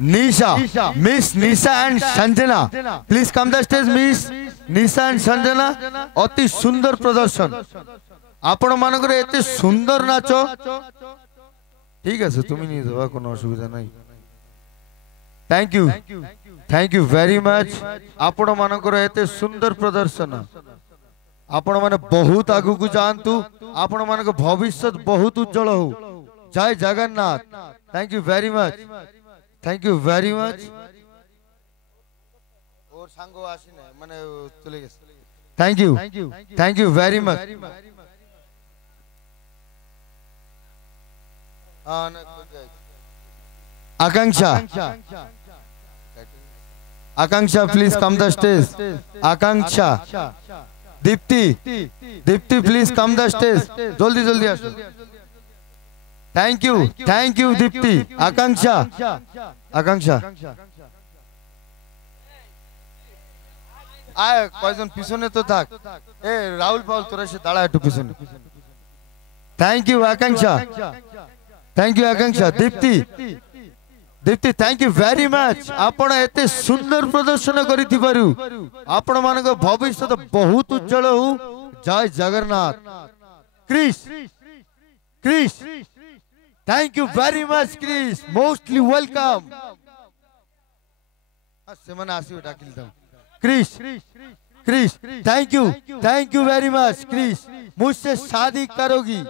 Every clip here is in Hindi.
Nisha, Miss Nisha and Sanjana. Please come the stage, Miss Nisha and Sanjana. अति सुंदर प्रदर्शन आपण मानकर एते सुंदर नाचो ठीक है तुम्हें नहीं देवा कोनो असुविधा नहीं थैंक यू वेरी मच आपण मानकर एते सुंदर प्रदर्शन आपण माने बहुत आगु को जानतु आपण मानक भविष्य बहुत उज्जवल हो जय Jagannath thank you very much और सांगो आसीने माने चले गए thank you very much Akanksha please come the stage Akanksha Deepti please come the stage जल्दी आसो थैंक यू दीप्ति आकांक्षा आय कयजन पिछने तो थाक ए राहुल पाउल तोरा से दाड़ा एकटू पिछने thank you Akanksha Deepti thank you very much आपण एते सुंदर प्रदर्शन करिथिबारु आपण मानक भविष्य बहुत उज्जवल हो जय Jagannath Chris thank you very much Chris mostly welcome से मन आसी डाकिल दम Chris thank you very much Chris मुझसे शादी करोगी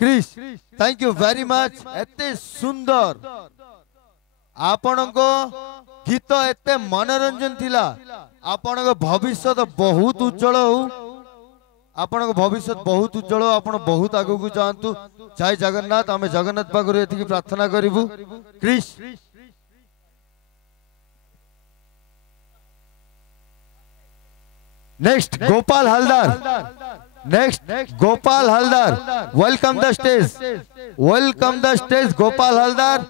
Chris thank you very much एते सुंदर आपण को गीत एते मनोरंजन थिला आपण को भविष्य बहुत उज्जवल हो आपण को भविष्य बहुत उज्जवल हो आपण बहुत आगु को जानतु जय जगन्नाथ आमे जगन्नाथ पाखरु एथि प्रार्थना करिवु क्रिस next Gopal Haldar welcome the stage Gopal Haldar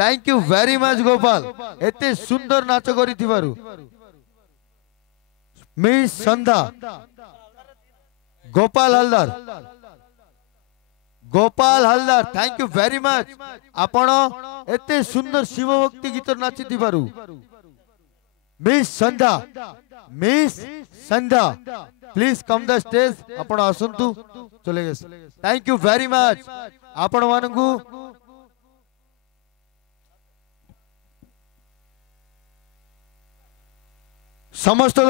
thank you very much Gopal एते सुंदर नाच करिथिबारु miss Sandha Gopal Haldar thank you very much आपण एते सुंदर शिव भक्ति गीत नाचिथिबारु miss Sandha please come the stage आपण आसंतु चले गए थैंक यू वेरी मच आपण मानकु समस्त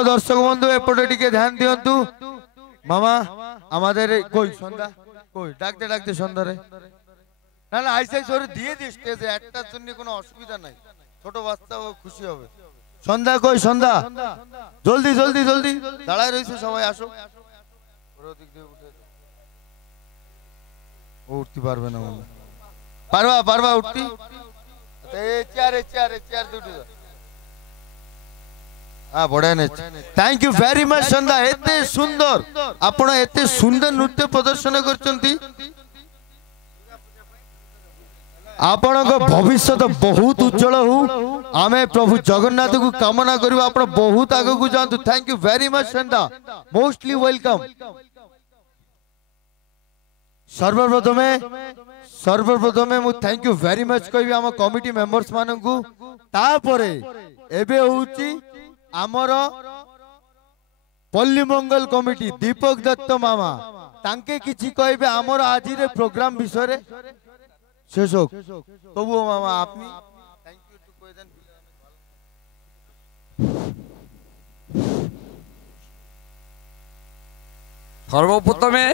दर्शक बंधु एपटे टिके ध्यान दियंतु मामा आमादेर कोई संधा कोई डाकते संधा रे ना आइसे छोरे दिए स्टेज एकटा जन्य कोनो असुविधा নাই ছোট বাচ্চা ও খুশি হবে সন্ধ্যা কই সন্ধ্যা জলদি দাঁড়ায় রইছে সবাই আসো পুরো দিক দিয়ে উঠে ও উঠতে পারবে না মানে পারবা উঠতি এই চেয়ার দুটো বড় ने थैंक यू वेरी मच সন্ধ্যা এতে সুন্দর আপন এতে সুন্দর নৃত্য প্রদর্শন করছন্তি आपण भविष्य बहुत उज्जवल हो आमे प्रभु जगन्नाथ को कामना करू आपण बहुत आगे को जानतु thank you very much Sanda mostly welcome सर्वप्रथमे मु थैंक यू वेरी मच कहबी हम कमिटी मेंबर्स मानन को तापरे एबे होउची हमर पल्ली मंगल कमिटी दीपक दत्त मामा तांके किछि कहबे हमर आज रे प्रोग्राम विषय रे शेषक तो वो मामा आपनी थैंक यू टू कोयजन सर्वप्रथमे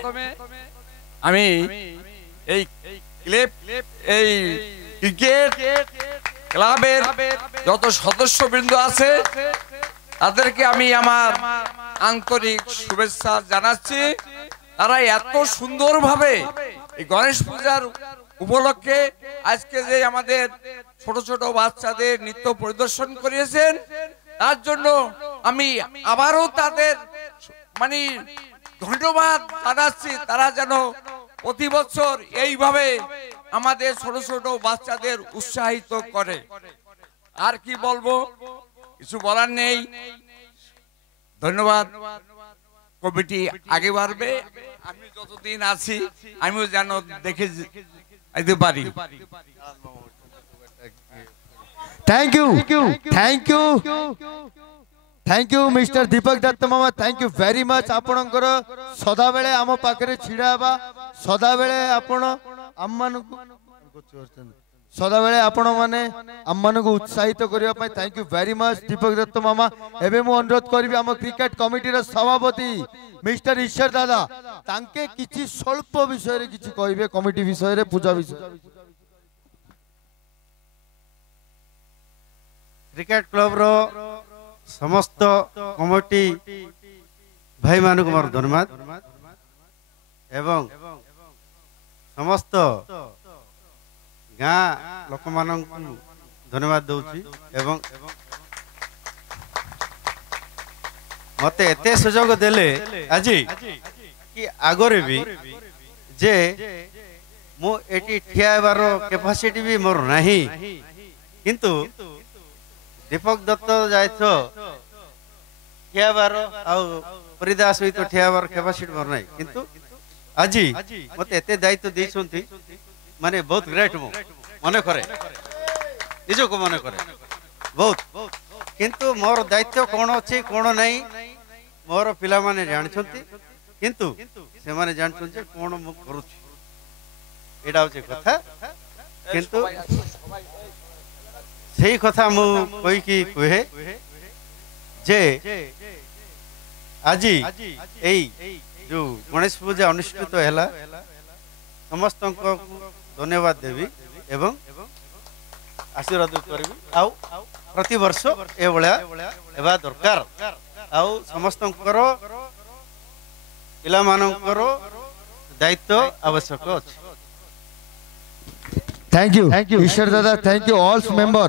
আমি এই ক্রিকেট ক্লাবের যত সদস্যবৃন্দ আছে তাদেরকে আমি আমার আন্তরিক শুভেচ্ছা জানাচ্ছি তারা এত সুন্দরভাবে এই গণেশ পূজার উপলক্ষে আজকে যে আমাদের ছোট ছোট বাচ্চাদের নৃত্য পরিদর্শন করিয়েছেন তার জন্য আমি আবারও তাদের মানে ধন্যবাদ জানাচ্ছি তারা যেন প্রতি বছর এইভাবে আমাদের ছোট ছোট বাচ্চাদের উৎসাহিত করে আর কি বলবো কিছু বলার নেই ধন্যবাদ কমিটি আগে বাড়বে আমি যতদিন আছি আমিও যেন দেখে যেতে পারি। Thank you thank you thank you mister Deepak Dutta मामा थैंक यू वेरी मच आपणकर सदा बेले आम पाखरे छिड़ा बा सदा बेले आपण आम मान सदा बेले आपण माने आम मान को उत्साहित करबा पई थैंक यू वेरी मच दीपक दत्त मामा। एबे मु अनुरोध करबी आम क्रिकेट कमिटी रो सभापति मिस्टर ईश्वर दादा तांके किछि स्वल्प विषय रे किछि कहबे कमिटी विषय रे पूजा विषय। क्रिकेट क्लब रो समस्त कमिटी भाई मानक मोर धन्यवाद एवं समस्त गाँ लोक मानक धन्यवाद दउछि एवं मते एते सुजोग देले आजी कि आगरे भी जे मो एटी ठियाबार कैपेसिटी भी मोर नाही किंतु दीपक दत्त जाय तो ठियाबार आ परिदा सहित ठियाबार कैपेसिटी मोर नाही किंतु आजी मते एते दायित्व दैछंती माने बहुत ग्रेट मो मने करे निजो को मने करे बहुत किंतु मोर दायित्व कोन अछि कोन नाही मोर पिला माने जानछंती किंतु से माने जानछंती कोन मु करूछि एडा होचे कथा किंतु सही कथा मु कोई की कहे जे आजी एई जो गणेश पूजा अनुष्ठित हैला समस्त को धन्यवाद देवी एवं आशीर्वाद करबी आउ प्रति वर्ष ए भलिया एबा दरकार आउ समस्त करो पिला मानकर दायित्व आवश्यक अछि। थैंक यू ईश्वर दादा थैंक यू ऑल मेंबर।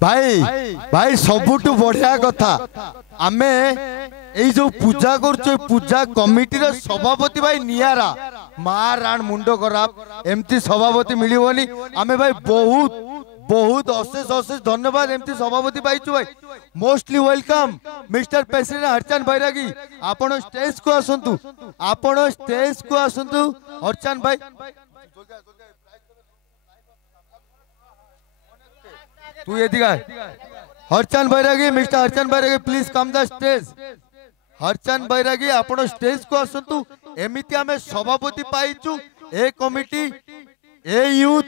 भाई भाई सबुठु बढ़िया कथा आमे एई जो पूजा करछो पूजा कमिटी रो सभापति भाई नियारा माराण मुंडो खराब एमती सभापति मिलिबोनी आमे भाई बहुत बहुत अशेष अशेष धन्यवाद एमती सभापति पाइछु भाई mostly welcome mister president Harchand Bairagi आपण स्टेज को आसंतु हरचंद भाई तू ये दिखा Harchand Bairagi mister Harchand Bairagi please come the stage Harchand Bairagi आपण स्टेज को आसंतु एमिति हमें सभापति पाइछु ए कमिटी ए यूथ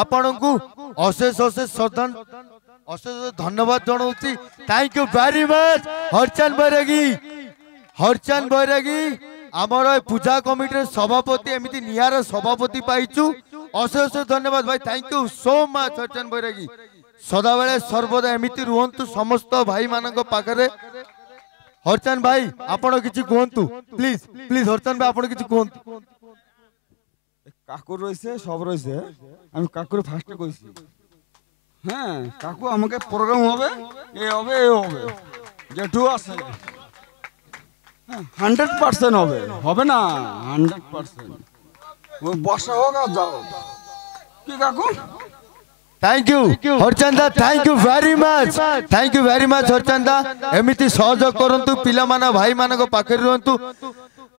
आपण को अशेष अशेष अशेष धन्यवाद जनाऊँगी thank you very much Harchand Bairagi आमर पूजा कमिटी सभापति एमिति नियार सभापति पाइछु अशेष धन्यवाद भाई thank you so much Harchand Bairagi सदा बेले सर्वदा एमिति रुहंतु समस्त भाई मानक पाखरे। हरचंद भाई आपण किछि कहंतु प्लीज प्लीज हरचंद भाई आपण किछि कहंतु। কাকুর রয়েছে সব রয়েছে আমি কাকুর ফার্স্টে কইছি হ্যাঁ কাকু আমাকে প্রোগ্রাম হবে এ হবে এ হবে যেটু আছে 100% হবে হবে না 100% ও বসা হোক আর যাও কি কাকু thank you Harchanda thank you very much Harchanda एमिति सहयोग करंतु पिला माना भाई मानक पाखरे रहंतु